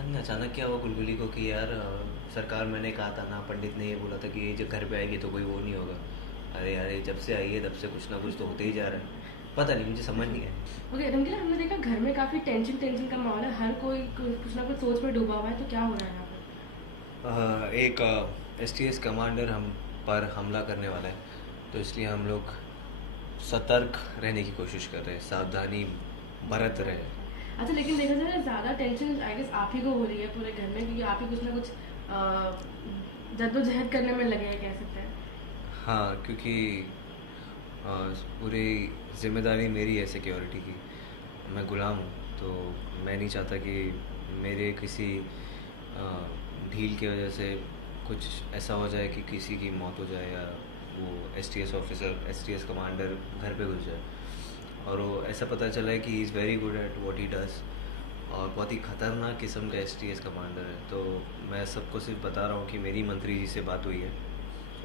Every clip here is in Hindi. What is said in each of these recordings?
पता नहीं अचानक क्या हुआ गुलगुली को कि यार सरकार मैंने कहा था ना, पंडित ने ये बोला था कि ये जब घर पे आएगी तो कोई वो नहीं होगा। अरे यार ये जब से आई है तब से कुछ ना कुछ तो होते ही जा रहा है। पता नहीं, मुझे समझ नहीं है। ओके, रंगीला, हमने देखा घर में काफी टेंशन टेंशन का माहौल है, हर कोई कुछ ना कुछ सोच में डूबा हुआ है, तो क्या हो रहा है यहाँ पे? एक एसटीएस कमांडर हम पर हमला करने वाला है, तो इसलिए हम लोग सतर्क रहने की कोशिश कर रहे हैं, सावधानी बरत रहे हैं। अच्छा, लेकिन देखा जाए ना, ज्यादा टेंशन आई गेस आप ही को हो रही है पूरे घर में, क्योंकि आप ही कुछ ना कुछ जद्दोजहद करने में लगे हैं, कह सकते हैं। हाँ, क्योंकि अ, पूरी जिम्मेदारी मेरी है सिक्योरिटी की। मैं गुलाम हूँ, तो मैं नहीं चाहता कि मेरे किसी ढील की वजह से कुछ ऐसा हो जाए कि किसी की मौत हो जाए, या वो एसटीएस ऑफिसर, एसटीएस कमांडर घर पे घुस जाए। और वो ऐसा पता चला है कि he is very good at what he does, और बहुत ही ख़तरनाक किस्म का एसटीएस कमांडर है। तो मैं सबको सिर्फ बता रहा हूँ कि मेरी मंत्री जी से बात हुई है,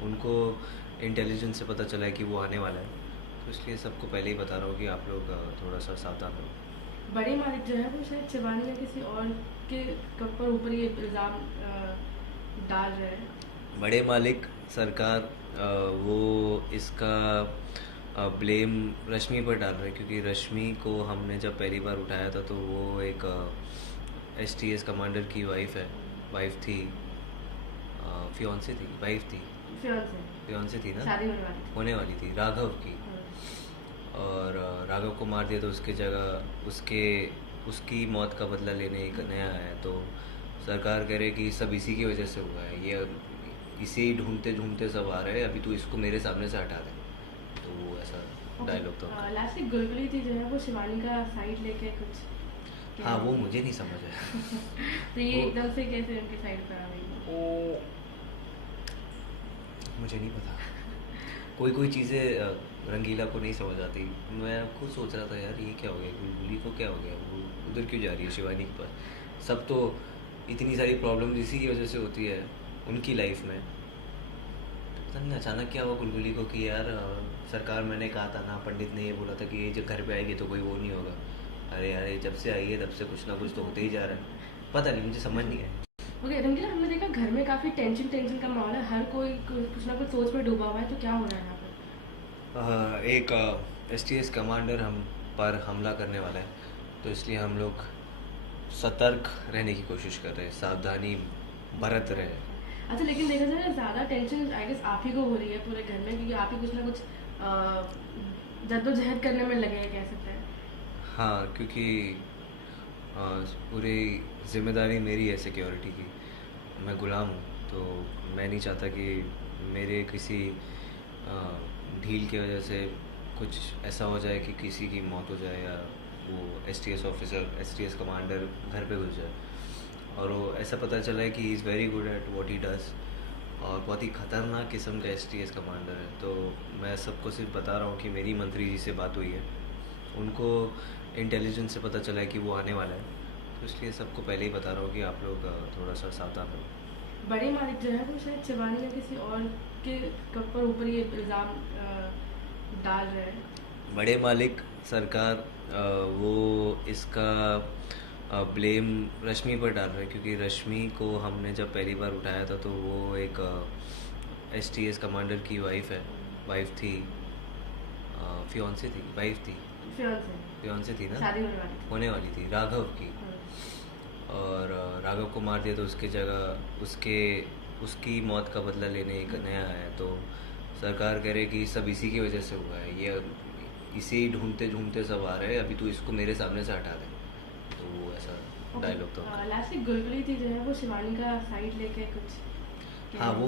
उनको इंटेलिजेंस से पता चला है कि वो आने वाला है, तो इसलिए सबको पहले ही बता रहा हूँ कि आप लोग थोड़ा सा सावधान रहो। बड़े मालिक जो है वो शायद शिवानी या किसी और के ऊपर ऊपर ये इल्जाम डाल रहे हैं। बड़े मालिक सरकार वो इसका ब्लेम रश्मि पर डाल रहे हैं, क्योंकि रश्मि को हमने जब पहली बार उठाया था तो वो एक एसटीएस कमांडर की वाइफ थी, फियोंसे थी, वाइफ थी, फियांसे। फियोंसे थी ना, शादी होने वाली थी। होने वाली थी राघव की। हाँ। और राघव को मार दिया, तो उसके जगह उसकी मौत का बदला लेने एक नया आया है। तो सरकार कह रही है कि सब इसी की वजह से हुआ है, ये इसे ही ढूंढते ढूंढते सब आ रहे हैं, अभी तो इसको मेरे सामने से हटा दे। तो वो ऐसा ओके, डायलॉग था उनका। लास्ट एक गुलगुली थी जो है वो शिवानी का साइड लेके कुछ कह हाँ, रही वो थी। मुझे नहीं समझ आया। तो ये वो एकदम से कैसे उनके साइड पर आ गई? वो मुझे नहीं पता। कोई कोई चीज़ें रंगीला को नहीं समझ आती। मैं खुद सोच रहा था यार ये क्या हो गया, गुलगुली को क्या हो गया, वो उधर क्यों जा रही है शिवानी के पास। सब तो इतनी सारी प्रॉब्लम इसी की वजह से होती है उनकी लाइफ में। पता नहीं अचानक क्या हुआ गुलगुली को कि यार सरकार मैंने कहा था ना, पंडित ने ये बोला था कि ये जब घर पे आएगी तो कोई वो नहीं होगा। अरे यार ये जब से आई है तब से कुछ ना कुछ तो होते ही जा रहा है। पता नहीं, मुझे समझ नहीं है। ओके, रंगीला, हमने देखा घर में काफी टेंशन टेंशन का माहौल है, हर कोई कुछ ना कुछ सोच में डूबा हुआ है, तो क्या हो रहा है यहाँ पे? एक एसटीएस कमांडर हम पर हमला करने वाला है, तो इसलिए हम लोग सतर्क रहने की कोशिश कर रहे हैं, सावधानी बरत रहे हैं। अच्छा, लेकिन देखा जाए ना, ज्यादा टेंशन आई गेस आप ही को हो रही है पूरे घर में, क्योंकि आप ही कुछ ना कुछ जद्दोजहद करने में लगे हैं, कह सकते हैं। हाँ, क्योंकि अ, पूरी जिम्मेदारी मेरी है सिक्योरिटी की। मैं गुलाम हूँ, तो मैं नहीं चाहता कि मेरे किसी ढील की वजह से कुछ ऐसा हो जाए कि किसी की मौत हो जाए, या वो एसटीएस ऑफिसर, एसटीएस कमांडर घर पे घुस जाए। और वो ऐसा पता चला है कि he is very good at what he does, और बहुत ही ख़तरनाक किस्म का एसटीएस कमांडर है। तो मैं सबको सिर्फ बता रहा हूँ कि मेरी मंत्री जी से बात हुई है, उनको इंटेलिजेंस से पता चला है कि वो आने वाला है, तो इसलिए सबको पहले ही बता रहा हूँ कि आप लोग थोड़ा सा सावधान रहो। बड़े मालिक जो है वो शायद शिवानी या किसी और के ऊपर ऊपर ये इल्जाम डाल रहे हैं। बड़े मालिक सरकार वो इसका ब्लेम रश्मि पर डाल रहे हैं, क्योंकि रश्मि को हमने जब पहली बार उठाया था तो वो एक एसटीएस कमांडर की वाइफ थी, फियोंसे थी, वाइफ थी, फियांसे। फियोंसे थी ना, शादी होने वाली थी। होने वाली थी, राघव की। हाँ। और राघव को मार दिया, तो उसके जगह उसकी मौत का बदला लेने एक नया आया है। तो सरकार कह रही है कि सब इसी की वजह से हुआ है, ये इसे ही ढूंढते ढूंढते सब आ रहे हैं, अभी तो इसको मेरे सामने से हटा दे। तो वो ऐसा ओके, डायलॉग था उनका। लास्ट एक गुलगुली थी जो है वो शिवानी का साइड लेके कुछ कह हाँ, रही वो थी।